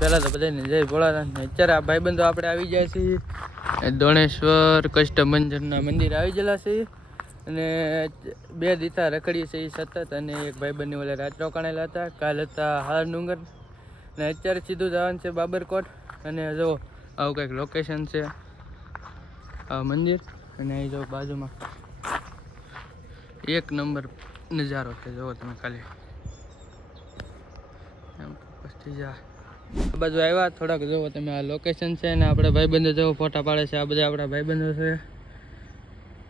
પહેલાં તો બધાને જય ભોળાનાથ અત્યારે આ ભાઈબંધો આપણે આવી જાય છીએ. દોણેશ્વર કષ્ટભંજનના મંદિર આવી ગયેલા છીએ. અને બે દીતા રખડીએ છીએ સતત અને એક ભાઈબંધની ઓલે રાત રોકાણેલા હતા. કાલ હતા હાર ડુંગર. અને અત્યારે સીધું જવાનું છે બાબરકોટ. અને જો આવું કંઈક લોકેશન છે આ મંદિર. અને અહીં જો બાજુમાં એક નંબર નજારો છે. જુઓ તમે ખાલી. એમ પછી જા. બાજુ આવ્યા, થોડાક જુઓ તમે આ લોકેશન છે અને આપણે ભાઈબંધો જેવો ફોટા પાડે છે, આ બધા આપણા ભાઈબંધો છે.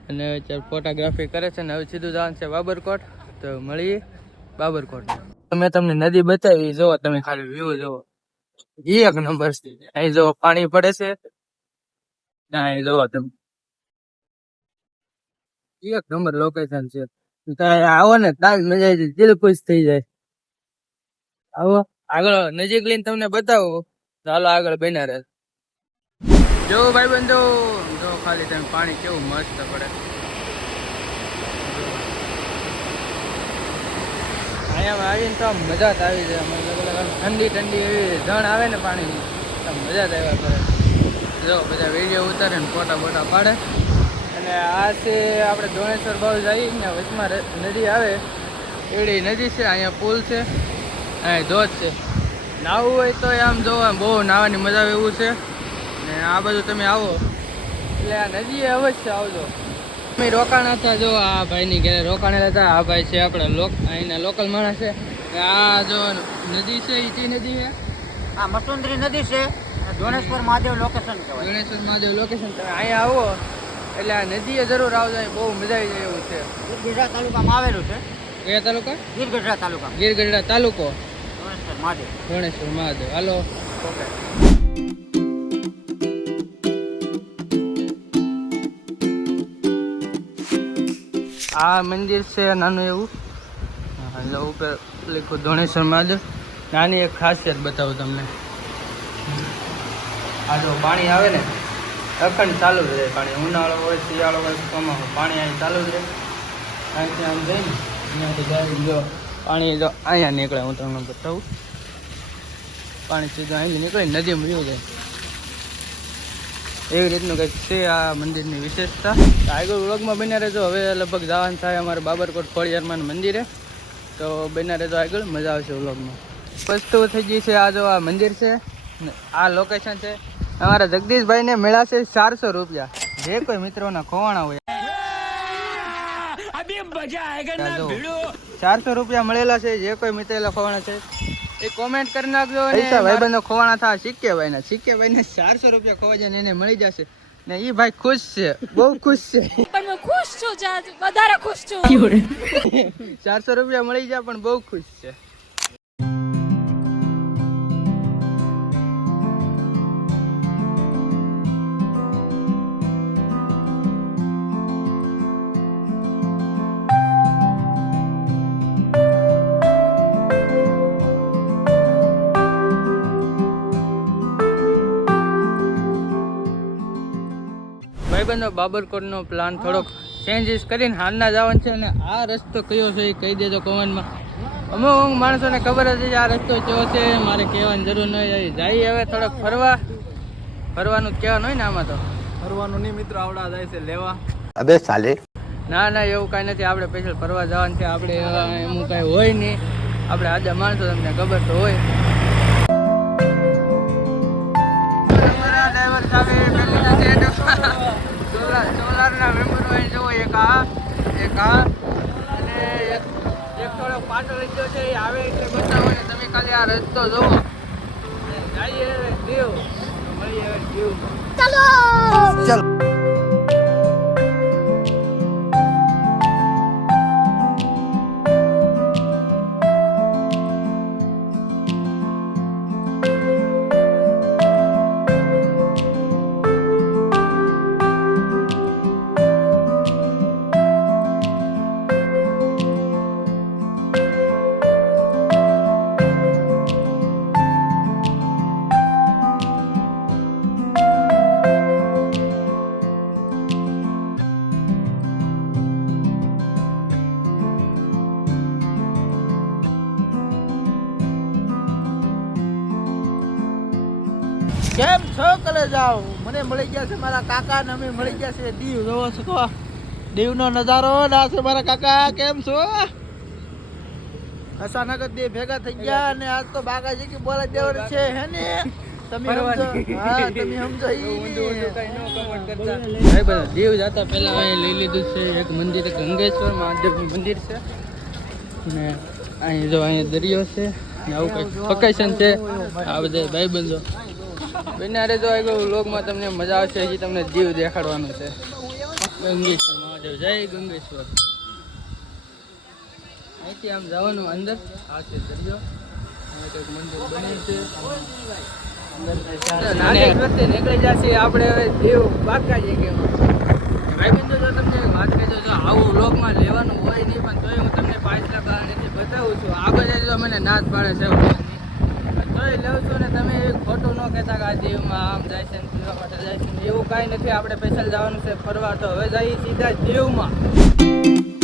અને ફોટોગ્રાફી કરે છે ને હવે સીધું જવાનું છે બાબરકોટ. તો મળીએ બાબરકોટ. મેં તમને નદી બતાવી, જુઓ તમે ખાલી વ્યૂ જુઓ. એક નંબર છે. અહીં જુઓ, પાણી પડે છે. અહીં જુઓ તમે. એક નંબર લોકેશન છે. આવો ને તાજ મજા આવી જાય, દિલ ખુશ થઈ જાય. આવો. આગળ નજીક લઈને તમને બતાવો. ચાલો આગળ બન્યા રહે. જો ભાઈ બંધો જો ખાલી તમે પાણી કેવું મસ્ત પડે. અહીંયા આવીને તો મજા જ આવી જાય. ઠંડી ઠંડી એવી જણ આવે ને પાણીની આમ મજા જ આવ્યા કરે. જો બધા વીડિયો ઉતારે ને ફોટા ફોટા પાડે. અને આ છે આપણે ધોણેશ્વર બાજુ જઈએ ને વચમાં નદી આવે. એવડી નદી છે, અહીંયા પુલ છે. અહીં ધોધ છે. નાહવું હોય તો આમ જો બહુ નાહવાની મજા આવે એવું છે. ને આ બાજુ તમે આવો. એટલે આ નદીએ અવશ્ય આવજો. અમે રોકાણા હતા જો આ ભાઈની ઘરે રોકાણેલા હતા. આ ભાઈ છે આપણા લોક અહીંના લોકલ માણસ છે. આ જો નદી છે ઈટી નદી છે. આ મસુંદરી નદી છે. ધોનેશ્વર મહાદેવ લોકેશન કહેવાય. ગણેશ્વર મહાદેવ લોકેશન તમે અહીંયા આવો. એટલે આ નદીએ જરૂર આવજો બહુ મજા આવી જાય એવું છે. ગીર ગઢડા તાલુકામાં આવેલું છે. કયા તાલુકા? ગીર ગઢડા તાલુકા ગીર ગઢડા તાલુકો. મહાદેવ. ગણેશ્વર મહાદેવ. હાલો. ઓકે. આ મંદિર છે નાનું એવું. એટલે ઉપર લખ્યું ધોણેશ્વર મહાદેવ. નાની એક ખાસિયત બતાવું તમને. આ જો પાણી આવે ને અખંડ ચાલુ જ રહે પાણી. ઉનાળો હોય શિયાળો હોય ચોમાસું પાણી અહીં ચાલુ જ રહે. અહીંથી આમ જઈને અહીંયાથી direct જો પાણી જો અહીંયા નીકળે. હું તમને બતાવું. પાણી સીધું અહીંથી નીકળે નદીમાં રહ્યું જાય. એવી રીતનું કંઈક છે આ મંદિરની વિશેષતા. આગળ વ્લોગમાં બન્યા રહેજો. હવે લગભગ જવાનું થાય અમારે બાબરકોટ ફળિયારમાં મંદિરે તો બન્યા રહેજો આગળ. મજા આવશે વ્લોગમાં. વસ્તુ થઈ ગઈ છે આ જો આ મંદિર છે. આ લોકેશન છે. અમારા જગદીશભાઈને મેળાશે છે ચારસો રૂપિયા. જે કોઈ મિત્રોના ખોવાણા હોય. ચારસો રૂપિયા મળેલા છે. જે કોઈ મિત્ર ખોવાણા છે. એ કોમેન્ટ કરી નાખજો પૈસા ભાઈબંધો ખોવાણા થા શીખે ભાઈ ને શીખે ભાઈ ને ચારસો રૂપિયા ખોવા જાય ને એને મળી જશે. ને એ ભાઈ ખુશ છે. બહુ ખુશ છે. પણ હું ખુશ છું જા- વધારે ખુશ છું. ચારસો રૂપિયા મળી જાય પણ બહુ ખુશ છે. ભાઈબંધો બાબરકોટનો પ્લાન થોડોક ચેન્જીસ કરીને હાલના જવાનું છે અને આ રસ્તો કયો છે એ કહી દેજો કોમેન્ટમાં. અમુક અમુક માણસોને ખબર હતી કે આ રસ્તો કેવો છે મારે કહેવાની જરૂર નહીં. જઈએ હવે થોડોક ફરવા. ફરવાનું કહેવાનું હોય ને આમાં તો. ફરવાનું નહીં મિત્રો આવડા જાય છે લેવા. અબે સાલે. ના ના એવું કાંઈ નથી. આપણે સ્પેશિયલ ફરવા જવાનું છે. આપણે એમ કાંઈ હોય નહીં. આપણે આજે માણસો તમને ખબર તો હોય. આ અને એક એક થોડો પાટો રસ્તો છે એ આવે એટલે બતાવો ને તમે ખાલી આ રસ્તો જુઓ. જઈએ દીવ. મળીએ દીવ. કેમ છો કલે જાઓ મને મળી ગયા છે મારા કાકા ને અમે મળી ગયા છે. દીવ જોવો છો દીવ દીવનો નજારો ના છે મારા કાકા. કેમ છો? અચાનક જ બે ભેગા થઈ ગયા અને આજ તો બાગાજી કે બોલા દેવર છે હે ને? તમે સમજો. હા તમે સમજો ભાઈ બધા દીવ જતા પહેલા અહીં લઈ લીધું છે. એક મંદિર ગંગેશ્વર મહાદેવનું મંદિર છે. ને અહીં જો અહીંયા દરિયો છે. ને આવું કંઈક લોકેશન છે. આ બધા ભાઈબંધો. બેનારે જો આગળ વ્લોગમાં તમને મજા આવશે હજી તમને જીવ દેખાડવાનું છે. ગંગેશ્વર મહાદેવ જય ગંગેશ્વર. અહીંથી આમ જવાનું અંદર. આ છે દરિયો મંદિર બન્યું છે. નીકળી જશે આપણે હવે દીવ બાકા જગ્યામાં ભાઈબંધો જો તમને વાત કહેજો જો આવું વ્લોગમાં લેવાનું હોય નહીં પણ તોય હું તમને પાછલા કારણેથી બતાવું છું. આ બધા જો મને નાચ પાડે છે તોય લઉં છું ને તમે ન કહેતા કે આમ જાય છે પીવા માટે જાય છે એવું કાંઈ નથી. આપણે સ્પેશિયલ જવાનું છે ફરવા. તો હવે જઈએ સીધા દીવમાં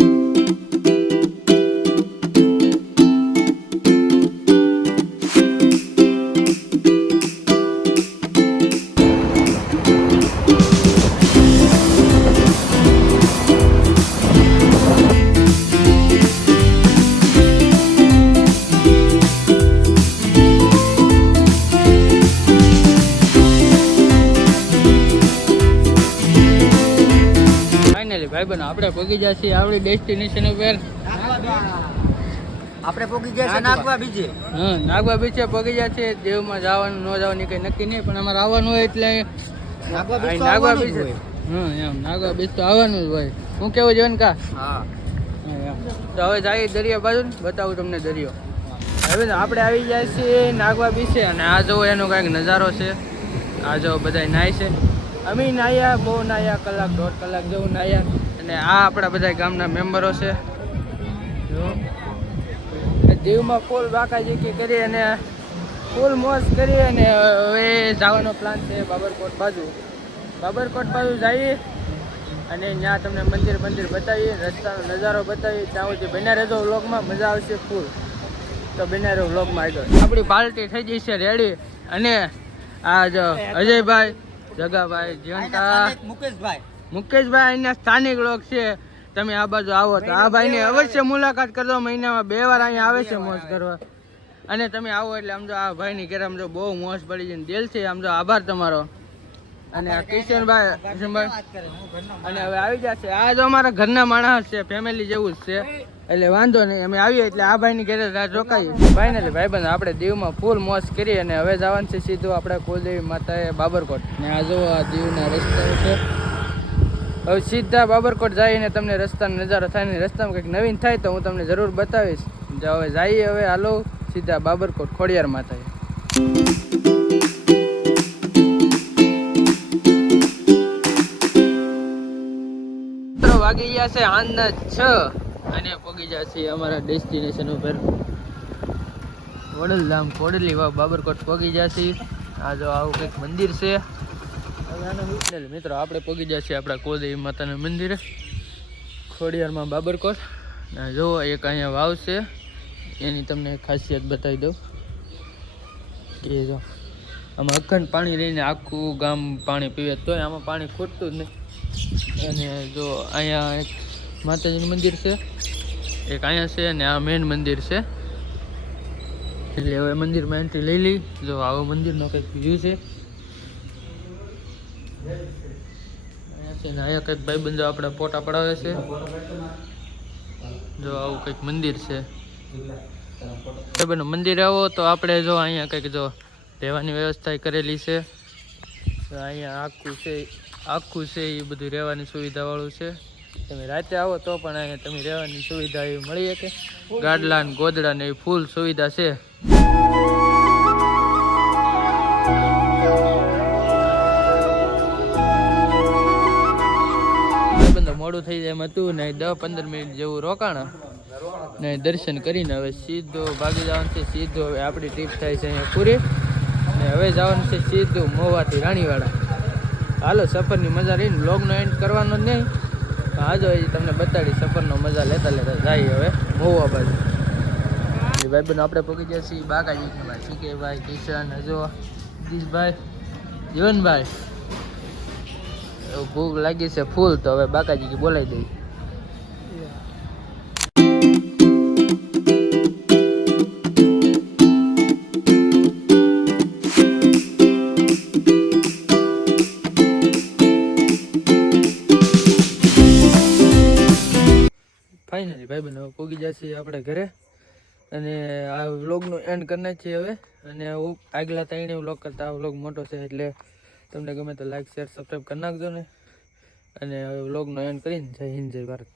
આપણે પગી છીએ આપણી ડેસ્ટિનેશન ઉપર. આપણે પોગી ગયા છે નાગવા. બીજે હા નાગવા બીચે પગી ગયા છે દેવમાં જવાનું ન જવાનું કંઈ નક્કી નહીં પણ અમારે આવવાનું હોય એટલે નાગવા બીચ. હા એમ નાગવા બીચ તો આવવાનું જ હોય. હું કેવું જીવન કા હા. તો હવે જાય દરિયા બાજુ બતાવું તમને દરિયો. હવે આપણે આવી જાય છીએ નાગવા બીચે અને આ જો એનો કાંઈક નજારો છે. આ જો બધા નાય છે. અમે નાયા બહુ નાયા કલાક દોઢ કલાક જેવું નાયા. અને આ આપણા બધા ગામના મેમ્બરો છે. દીવમાં ફૂલ બાકાજી કરી અને ફૂલ મોજ કરી અને હવે જવાનો પ્લાન છે બાબરકોટ બાજુ. બાબરકોટ બાજુ જઈએ અને ત્યાં તમને મંદિર મંદિર બતાવીએ રસ્તાનો નજારો બતાવીએ ત્યાં સુધી બન્યા રહેજો વ્લોગમાં મજા આવશે ફૂલ. તો બન્યા રહ્યો વ્લોગમાં આગળ. આપણી પાર્ટી થઈ ગઈ છે રેડી. અને આ જો અજયભાઈ જગાભાઈ જીવનતા મુકેશભાઈ. મુકેશભાઈ અહીંયા સ્થાનિક લોક છે. તમે આ બાજુ આવો તો આ ભાઈ અવશ્ય મુલાકાત કરજો મહિનામાં બે વાર અહીંયા આવે છે મોજ કરવા. અને તમે આવો એટલે આમ જો આ ભાઈની ઘરે આમ જો બહુ મોજ પડી છે દિલથી આમ જો આભાર તમારો. અને આ કિશનભાઈ અને હવે આવી જશે આ જો અમારા ઘરના માણસ છે ફેમિલી જેવું જ છે. એટલે વાંધો નહીં. અમે આવીએ એટલે આ ભાઈની ઘેરે રાહ રોકાઈએ. ફાઇનલી ભાઈબંધ આપણે દીવમાં ફૂલ મોજ કરી અને હવે જવાનું છે સીધું આપણે કુલદેવી માતાએ બાબરકોટ. ને આ જો આ દીવના રસ્તા છે. હવે સીધા બાબરકોટ જઈને તમને રસ્તાનો નજારો થાય ને રસ્તામાં કંઈક નવીન થાય તો હું તમને જરૂર બતાવીશ. હવે જઈએ હવે, હાલો, સીધા બાબરકોટ ખોડિયાર માતાએ વાગી ગયા છે આંદના છ અને પગી ગયા છે અમારા ડેસ્ટિનેશન ઉપર. વડલધામ, કોડલી બાબરકોટ પગી ગયા છે આ જો આવું કંઈક મંદિર છે. મિત્રો, આપણે પગી જશે આપણા કોદેવી માતાના મંદિરે. ખોડિયારમાં બાબરકોટ. અને જો એક અહીંયા વાવ છે. એની તમને ખાસિયત બતાવી દઉં. કે જો, આમાં અખંડ પાણી રહીને આખું ગામ પાણી પીવે. તોય આમાં પાણી ખૂટતું જ નહીં. અને જો, અહીંયા એક માતાજીનું મંદિર છે. એક અહીંયા છે અને આ મેન મંદિર છે. એટલે હવે મંદિરમાં એન્ટ્રી લઈ લઈ. જો, આવો મંદિરનો કંઈક વ્યૂ છે. અહીંયા કંઈક ભાઈબંધો આપણે ફોટા પડાવે છે. જો આવું કંઈક મંદિર છે. ભાઈબંધો મંદિર આવો તો આપણે જો અહીંયા કંઈક જો રહેવાની વ્યવસ્થા કરેલી છે. અહીંયા આખું છે આખું છે એ બધું રહેવાની સુવિધાવાળું છે. તમે રાતે આવો તો પણ અહીંયા તમે રહેવાની સુવિધા એવી મળી શકે. ગાડલા ને ગોદડા ને એવી ફૂલ સુવિધા છે. મોડું થઈ જાય એમ હતું. ને દસ પંદર મિનિટ જેવું રોકાણ. ને દર્શન કરીને હવે સીધો ભાગી જવાનું છે. સીધો હવે આપણી ટ્રીપ થાય છે અહીંયા પૂરી. ને હવે જવાનું છે સીધું મોવાથી રાણીવાડા. હાલો, સફરની મજા રહીને બ્લોગનો એન્ડ કરવાનો જ નહીં. આજો એ તમને બતાડી સફરનો મજા લેતા લેતા જાય હવે મોવા બાજુ. ભાઈ બંધ આપણે પગી છીએ. બાકાજી ભાઈ. કે ભાઈ કિશન, હજો. દિશભાઈ. જીવનભાઈ. ભૂખ લાગી છે ફૂલ, તો હવે બાકાજી બોલાવી દઈ ફાઇનલી ભાઈ હવે પોગી જશે આપણે ઘરે. અને આ વ્લોગનું એન્ડ કરી નાખીએ હવે. અને આગલા ત્રણે વ્લોગ કરતાં, આ વ્લોગ મોટો છે એટલે તમને ગમે તો લાઈક શેર સબસ્ક્રાઈબ કરી નાખજો ને. અને હવે વ્લોગનો એન્ડ કરીને જય હિન્દ, જય ભારત.